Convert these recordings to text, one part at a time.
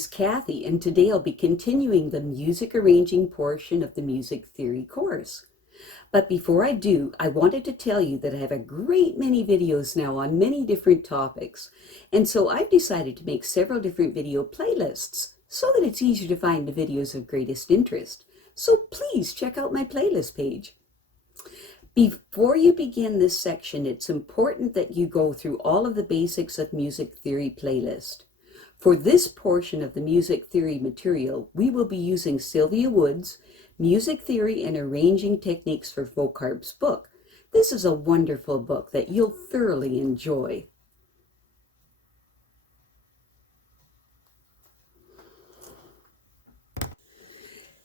is Kathy, and today I'll be continuing the music arranging portion of the music theory course. But before I do, I wanted to tell you that I have a great many videos now on many different topics, and so I've decided to make several different video playlists so that it's easier to find the videos of greatest interest. So please check out my playlist page. Before you begin this section, it's important that you go through all of the basics of music theory playlist. For this portion of the music theory material, we will be using Sylvia Woods' Music Theory and Arranging Techniques for Vocarb's book. This is a wonderful book that you'll thoroughly enjoy.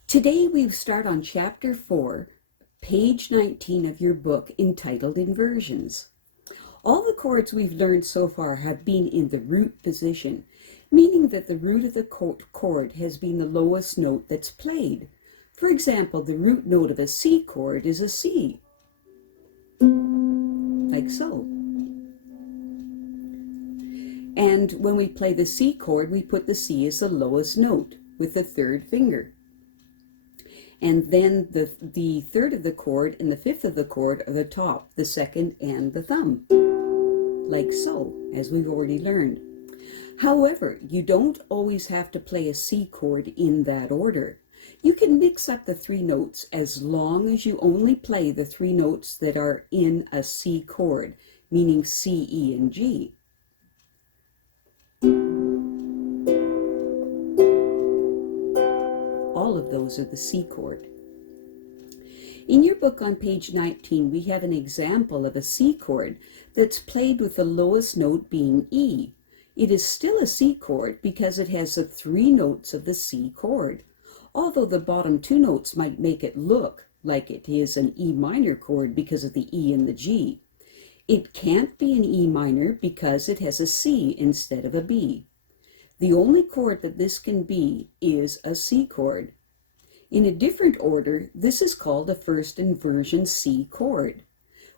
Today we start on Chapter 4, page 19 of your book, entitled Inversions. All the chords we've learned so far have been in the root position, meaning that the root of the chord has been the lowest note that's played. For example, the root note of a C chord is a C, like so. And when we play the C chord, we put the C as the lowest note with the third finger. And then the third of the chord and the fifth of the chord are the top, the second, and the thumb, like so, as we've already learned. However, you don't always have to play a C chord in that order. You can mix up the three notes as long as you only play the three notes that are in a C chord, meaning C, E, and G. All of those are the C chord. In your book on page 19, we have an example of a C chord that's played with the lowest note being E. It is still a C chord because it has the three notes of the C chord, although the bottom two notes might make it look like it is an E minor chord because of the E and the G. It can't be an E minor because it has a C instead of a B. The only chord that this can be is a C chord. In a different order, this is called a first inversion C chord.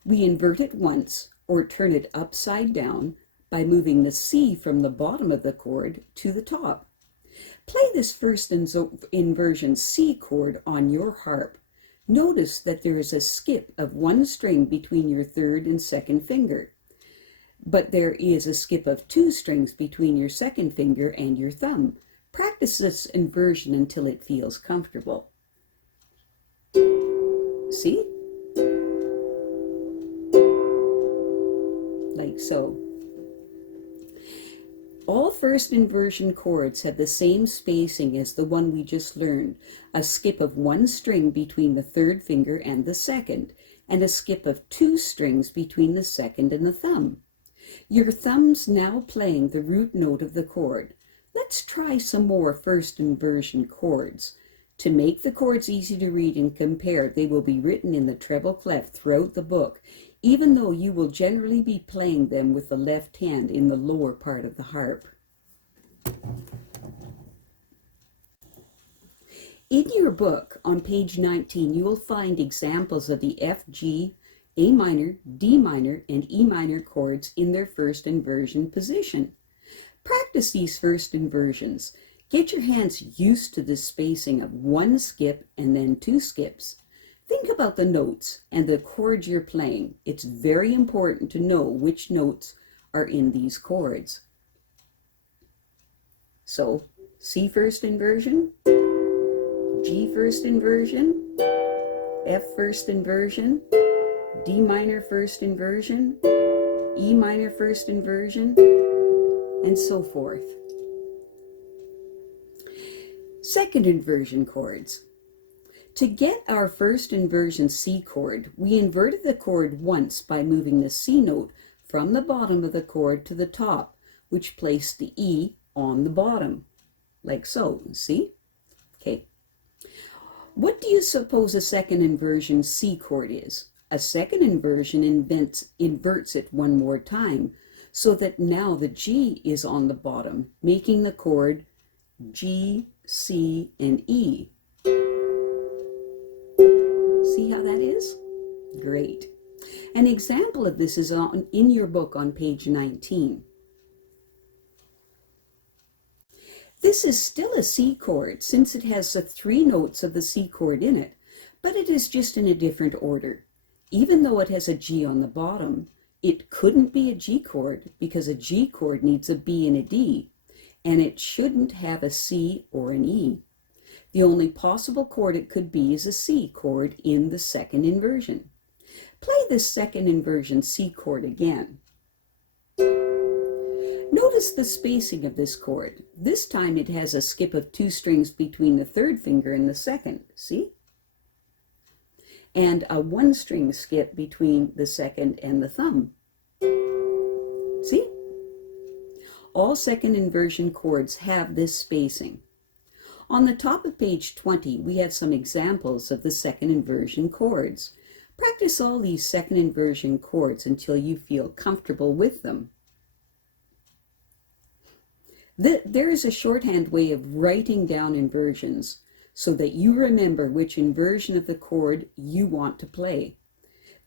We invert it once, or turn it upside down, by moving the C from the bottom of the chord to the top. Play this first inversion C chord on your harp. Notice that there is a skip of one string between your third and second finger, but there is a skip of two strings between your second finger and your thumb. Practice this inversion until it feels comfortable. See? Like so. All first inversion chords have the same spacing as the one we just learned, a skip of one string between the third finger and the second, and a skip of two strings between the second and the thumb. Your thumb's now playing the root note of the chord. Let's try some more first inversion chords. To make the chords easy to read and compare, they will be written in the treble clef throughout the book, even though you will generally be playing them with the left hand in the lower part of the harp. In your book, on page 19, you will find examples of the F, G, A minor, D minor, and E minor chords in their first inversion position. Practice these first inversions. Get your hands used to the spacing of one skip and then two skips. Think about the notes and the chords you're playing. It's very important to know which notes are in these chords. So, C first inversion, G first inversion, F first inversion, D minor first inversion, E minor first inversion, and so forth. Second inversion chords. To get our first inversion C chord, we inverted the chord once by moving the C note from the bottom of the chord to the top, which placed the E on the bottom, like so, see? Okay. What do you suppose a second inversion C chord is? A second inversion inverts it one more time, so that now the G is on the bottom, making the chord G, C, and E. See how that is? Great. An example of this is in your book on page 19. This is still a C chord since it has the 3 notes of the C chord in it, but it is just in a different order. Even though it has a G on the bottom, it couldn't be a G chord because a G chord needs a B and a D, and it shouldn't have a C or an E. The only possible chord it could be is a C chord in the second inversion. Play the second inversion C chord again. Notice the spacing of this chord. This time it has a skip of 2 strings between the 3rd finger and the 2nd, see? And a 1-string skip between the 2nd and the thumb. See? All second inversion chords have this spacing. On the top of page 20, we have some examples of the second inversion chords. Practice all these second inversion chords until you feel comfortable with them. There is a shorthand way of writing down inversions so that you remember which inversion of the chord you want to play.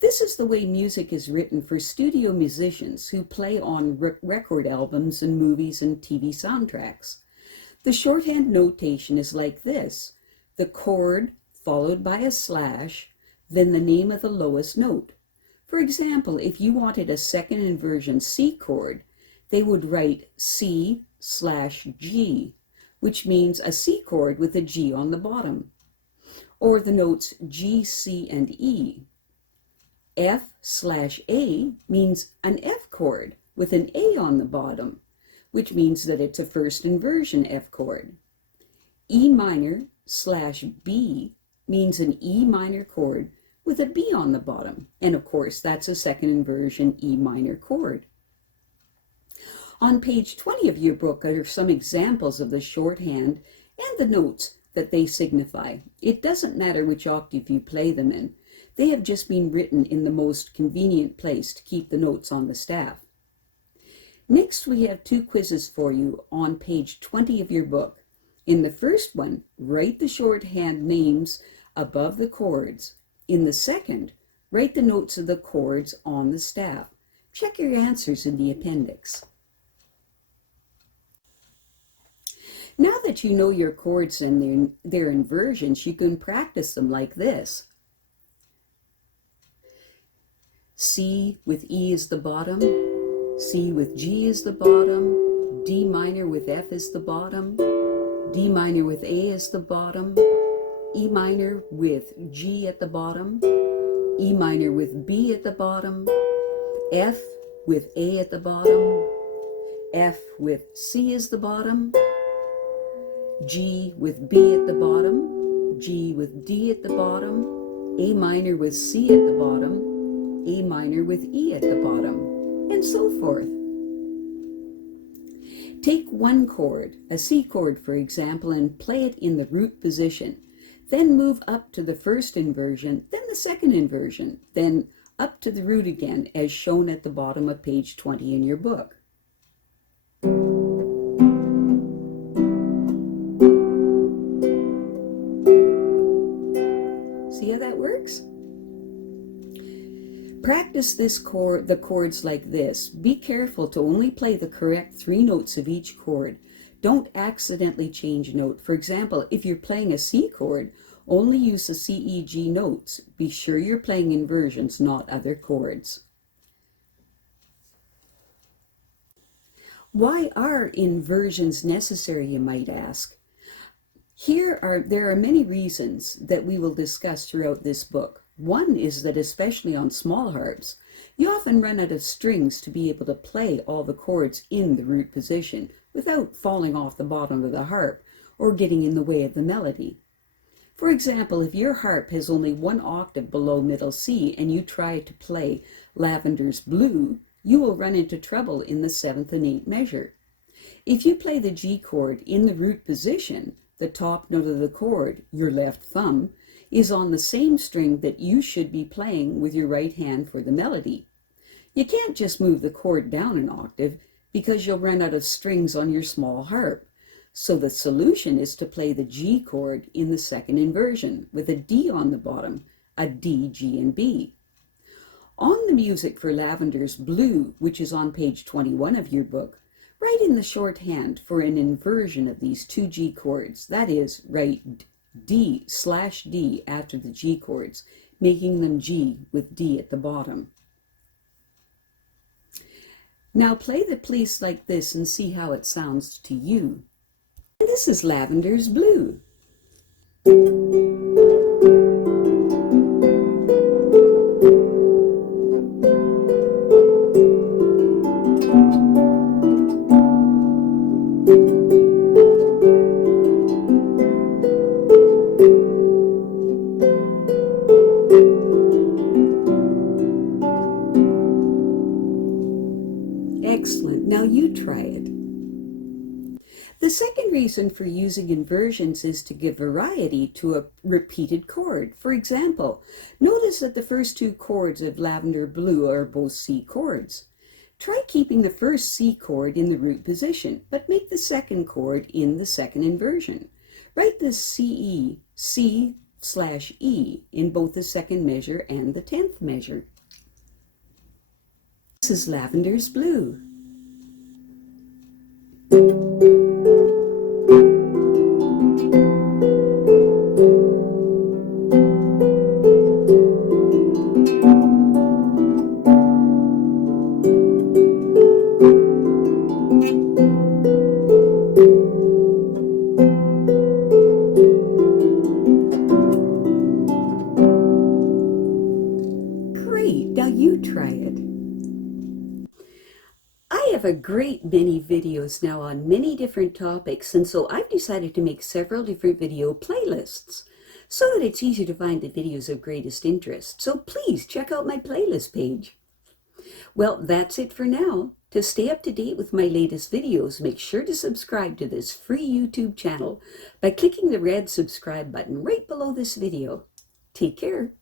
This is the way music is written for studio musicians who play on record albums and movies and TV soundtracks. The shorthand notation is like this: the chord followed by a slash, then the name of the lowest note. For example, if you wanted a second inversion C chord, they would write C/G, which means a C chord with a G on the bottom, or the notes G, C, and E. F/A means an F chord with an A on the bottom, which means that it's a first inversion F chord. E minor/B means an E minor chord with a B on the bottom, and of course that's a second inversion E minor chord. On page 20 of your book are some examples of the shorthand and the notes that they signify. It doesn't matter which octave you play them in. They have just been written in the most convenient place to keep the notes on the staff. Next, we have 2 quizzes for you on page 20 of your book. In the first one, write the shorthand names above the chords. In the second, write the notes of the chords on the staff. Check your answers in the appendix. Now that you know your chords and their inversions, you can practice them like this. C with E is the bottom, C with G is the bottom, D minor with F is the bottom, D minor with A is the bottom, E minor with G at the bottom, E minor with B at the bottom, F with A at the bottom, F with C is the bottom, G with B at the bottom, G with D at the bottom, A minor with C at the bottom, A minor with E at the bottom, and so forth. Take one chord, a C chord for example, and play it in the root position. Then move up to the first inversion, then the second inversion, then up to the root again, as shown at the bottom of page 20 in your book. See how that works? Practice the chords like this. Be careful to only play the correct 3 notes of each chord. Don't accidentally change a note. For example, if you're playing a C chord, only use the C, E, G notes. Be sure you're playing inversions, not other chords. Why are inversions necessary, you might ask? There are many reasons that we will discuss throughout this book. One is that especially on small harps, you often run out of strings to be able to play all the chords in the root position without falling off the bottom of the harp or getting in the way of the melody. For example, if your harp has only 1 octave below middle C and you try to play Lavender's Blue, you will run into trouble in the 7th and 8th measure. If you play the G chord in the root position, the top note of the chord, your left thumb, is on the same string that you should be playing with your right hand for the melody. You can't just move the chord down an octave because you'll run out of strings on your small harp. So the solution is to play the G chord in the second inversion with a D on the bottom, a D, G, and B. On the music for Lavender's Blue, which is on page 21 of your book, Write in the shorthand for an inversion of these two G chords. That is, write D/D after the G chords, making them G with D at the bottom. Now play the piece like this and see how it sounds to you. And this is Lavender's Blue. Excellent. Now you try it. The second reason for using inversions is to give variety to a repeated chord. For example, notice that the first two chords of Lavender Blue are both C chords. Try keeping the first C chord in the root position, but make the second chord in the second inversion. Write the C/E in both the second measure and the 10th measure. This is Lavender's Blue. Great, now you try it. I have a great many videos now on many different topics, and so I've decided to make several different video playlists so that it's easier to find the videos of greatest interest. So please check out my playlist page. Well, that's it for now. To stay up to date with my latest videos, make sure to subscribe to this free YouTube channel by clicking the red subscribe button right below this video. Take care.